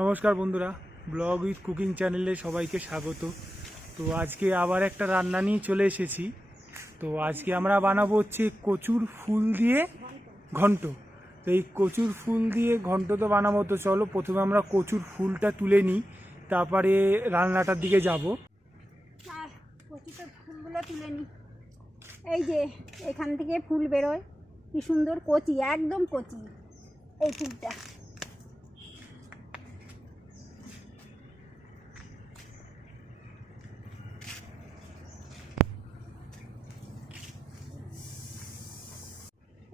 নমস্কার বন্ধুরা, blog with cooking চ্যানেলে সবাইকে স্বাগত। তো আজকে আবার একটা রান্না নিয়ে চলে এসেছি। তো আজকে আমরা বানাবো হচ্ছে কচুর ফুল দিয়ে ঘন্ট। তো এই কচুর ফুল দিয়ে ঘন্ট তো বানাবো। তো চলো প্রথমে আমরা কচুর ফুলটা তুলে নিই, তারপরে রান্নাটার দিকে যাব। আর কচুর ফুলগুলো তুলে নিই। এই যে এখান থেকে ফুল বেরোয়, কি সুন্দর কচি, একদম কচি এই ফুলটা।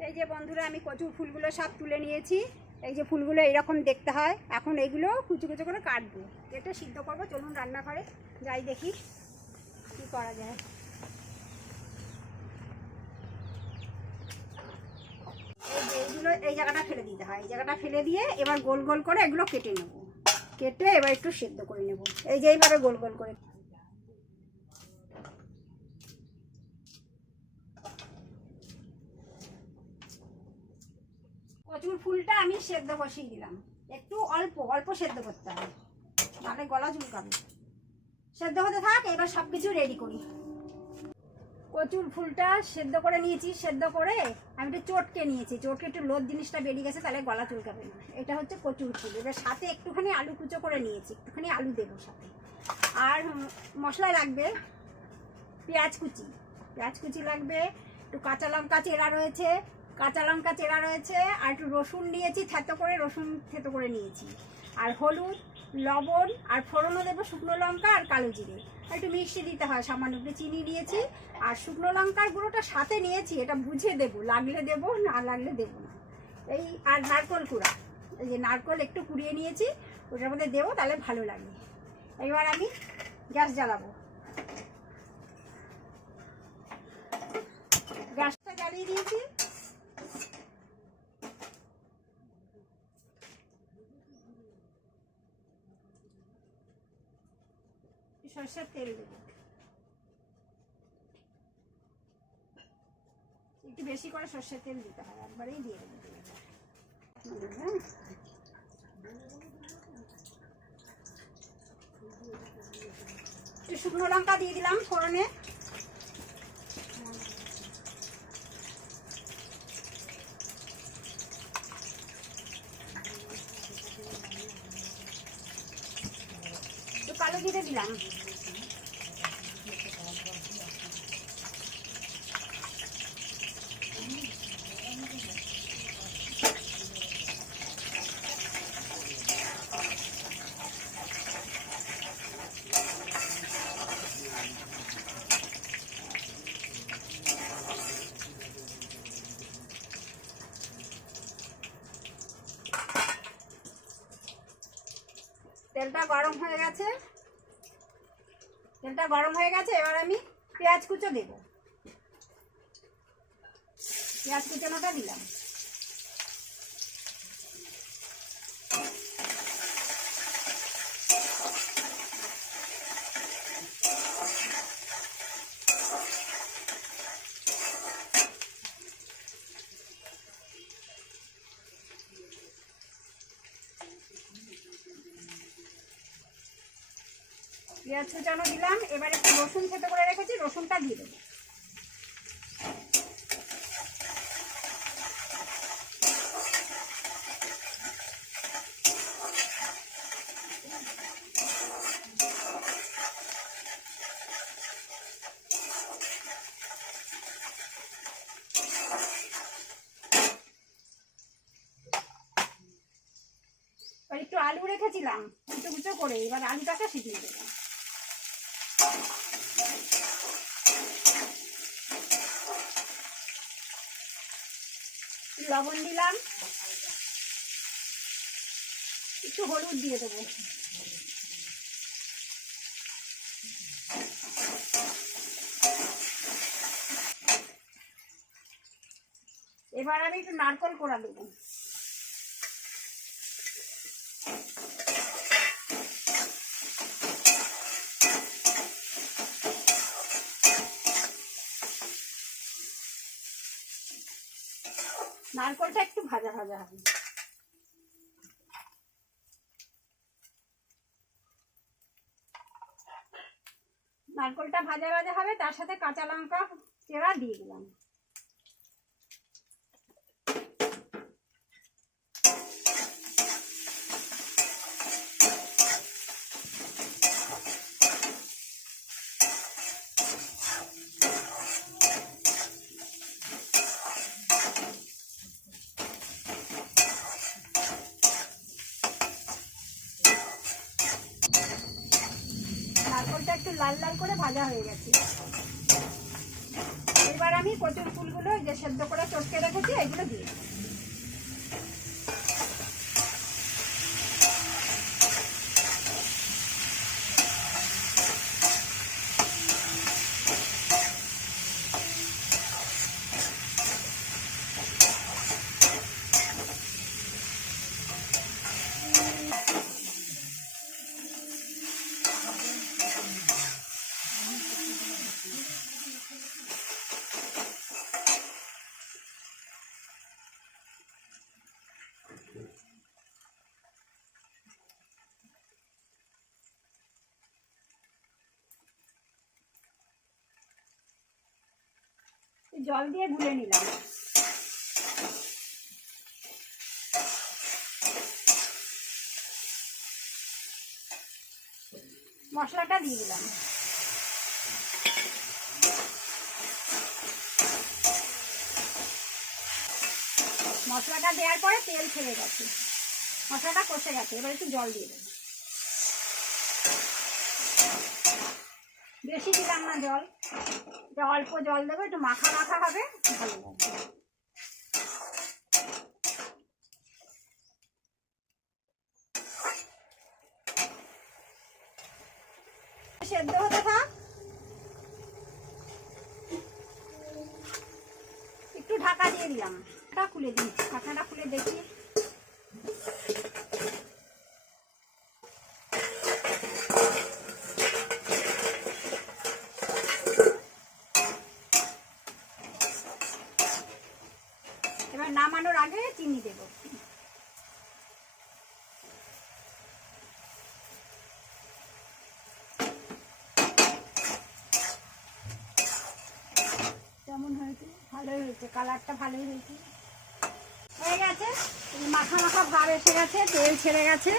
এই যে বন্ধুরা, আমি কচুর ফুলগুলো সব তুলে নিয়েছি। এই যে ফুলগুলো এরকম দেখতে হয়। এখন এগুলো কুচু কুচু করে কাটবো, এটা সিদ্ধ করবো। চলুন রান্নাঘরে যাই, দেখি কি করা যায়। এইগুলো এই জায়গাটা ফেলে দিতে হয়, এই জায়গাটা ফেলে দিয়ে এবার গোল গোল করে এগুলো কেটে নেব। কেটে এবার একটু সেদ্ধ করে নেব, এই যে এইভাবে গোল গোল করে। কচুর ফুলটা আমি সেদ্ধ বসিয়ে দিলাম। একটু অল্প অল্প সেদ্ধ করতে হবে, নাহলে গলা ঝুলকাবে। সেদ্ধ হতে থাক, এবার সব কিছু রেডি করি। কচুর ফুলটা সেদ্ধ করে নিয়েছি। সেদ্ধ করে আমি একটু চটকে নিয়েছি। চটকে একটু লোদ জিনিসটা বেরিয়ে গেছে, তাহলে গলা চুলকাবে না। এটা হচ্ছে কচুর ফুল। এবার সাথে একটুখানি আলু কুচো করে নিয়েছি, একটুখানি আলু দেবো সাথে। আর মশলা লাগবে পেঁয়াজ কুচি, পেঁয়াজ কুচি লাগবে, একটু কাঁচা লঙ্কা চেরা রয়েছে, কাঁচা লঙ্কা চেরা রয়েছে, আর একটু রসুন নিয়েছি থেতো করে, রসুন থেতো করে নিয়েছি, আর হলুদ, লবণ, আর ফোড়নও দেবো শুকনো লঙ্কা আর কালো জিরে। আর একটু মিষ্টি দিতে হয়, সামান্য একটু চিনি নিয়েছি। আর শুকনো লঙ্কার গুঁড়োটা সাথে নিয়েছি, এটা বুঝে দেবো, লাগলে দেবো, না লাগলে দেবো না। এই আর নারকোল কুড়া, এই যে নারকোল একটু কুড়িয়ে নিয়েছি, ওটার মধ্যে দেবো, তাহলে ভালো লাগে। এবার আমি গ্যাস জ্বালাবো। গ্যাসটা জ্বালিয়ে দিয়েছি। সরষের তেল দেবো, একটু বেশি করে সরষের তেল দিতে হয়, একবারেই দিয়ে দেবো। একটু শুকনো লঙ্কা দিয়ে দিলাম ফোড়নে। একটু কালো জিরে দিলাম। তেলটা গরম হয়ে গেছে, তেলটা গরম হয়ে গেছে। এবার আমি পেঁয়াজ কুচো দেব, পেঁয়াজ কুচোনোটা দিলাম। পেঁয়াজ কুচানো দিলাম। এবার একটু রসুন থেতো করে রেখেছি, রসুনটা দিয়ে দেবো। আর একটু আলু রেখেছিলাম কুচো কুচো করে, এবার আলুটাকে সিটিয়ে দেবো। লবণ দিলাম, একটু হলুদ দিয়ে দেবো। এবার আমি একটু নারকোল কোড়া দেবো। নারকলটা একটু ভাজা ভাজা হবে। নারকেলটা ভাজা ভাজা হবে, তার সাথে কাঁচা লঙ্কা চেরা দিয়ে দিলাম। নারকেলটা একটু লাল লাল করে ভাজা হয়ে গেছে। এবার আমি কচুর ফুলগুলো যে সেদ্ধ করে চটকে রেখেছি এগুলো দিয়ে দেবো। জল দিয়ে গুলে নিলাম। মশলাটা দিয়ে দিলাম। মশলাটা দেওয়ার পরে তেল ছেড়ে গেছে, মশলাটা কষে গেছে। এবার একটু জল দিয়ে দেবো। বেশি দিলাম না জল, অল্প জল দেবো, একটু মাখা মাখা হবে, ভালো লাগবে। সেদ্ধ হতে থাক, একটু ঢাকা দিয়ে দিলাম। ঢাকা খুলে দিই, ঢাকাটা খুলে দেখি। এবার নামানোর আগে চিনি দেব। কেমন হয়েছে? ভালোই হয়েছে, কালারটা ভালোই হয়েছে। হয়ে গেছে, মাখা মাখা ভাব এসে গেছে, তেল ছেড়ে গেছে।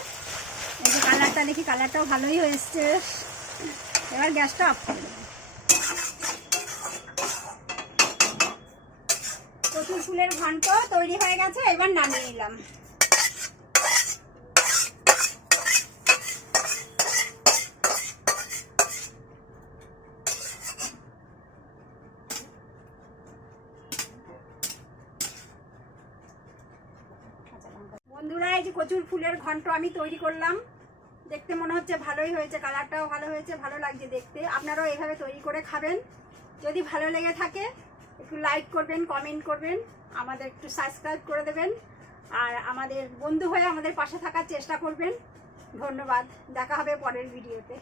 এই যে কালারটা দেখি, কালারটাও ভালোই হয়েছে। এবার গ্যাসটা অফ করে দেবো। কচুর ফুলের ঘন্ট তৈরি হয়ে গেছে, এবার নামিয়ে নিলাম। বন্ধুরা, এই যে কচুর ফুলের ঘন্ট আমি তৈরি করলাম। দেখতে মনে হচ্ছে ভালোই হয়েছে, কালারটাও ভালো হয়েছে, ভালো লাগছে দেখতে। আপনারাও এভাবে তৈরি করে খাবেন। যদি ভালো লেগে থাকে একটু লাইক করবেন, কমেন্ট করবেন, আমাদের একটু সাবস্ক্রাইব করে দেবেন, আর আমাদের বন্ধু হয়ে আমাদের পাশে থাকার চেষ্টা করবেন। ধন্যবাদ, দেখা হবে পরের ভিডিওতে।